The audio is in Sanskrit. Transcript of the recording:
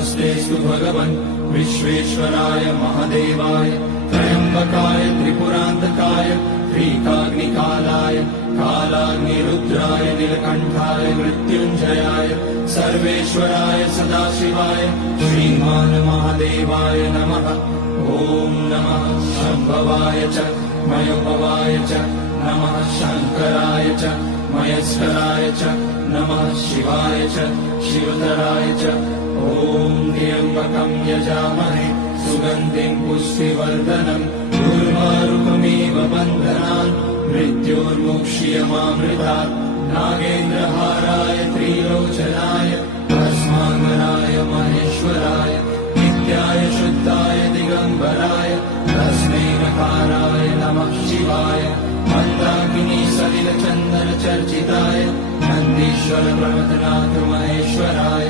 नमस्तेस्तु भगवन् विश्वेश्वराय महादेवाय त्र्यम्बकाय त्रिपुरान्तकाय त्रिकाग्निकालाय कालाग्निरुद्राय नीलकण्ठाय मृत्युञ्जयाय सर्वेश्वराय सदाशिवाय श्रीमान् महादेवाय नमः। ॐ नमः शम्भवाय च मयोभवाय च नमः शङ्कराय च मयस्कराय च नमः शिवाय च शिवतराय च। ॐ त्र्यम्बकं यजामहे सुगन्धिं पुष्टिवर्धनम् उर्वारुकमिव बन्धनान् मृत्योर्मुक्ष्यमामृतात्। नागेन्द्रहाराय त्रिलोचनाय भस्माङ्गनाय महेश्वराय नित्याय शुद्धाय दिगम्बराय तस्मै नकाराय नमः शिवाय। मन्दाकिनी सलिलचन्दनचर्चिताय नन्दीश्वर प्रमथनाथ महेश्वराय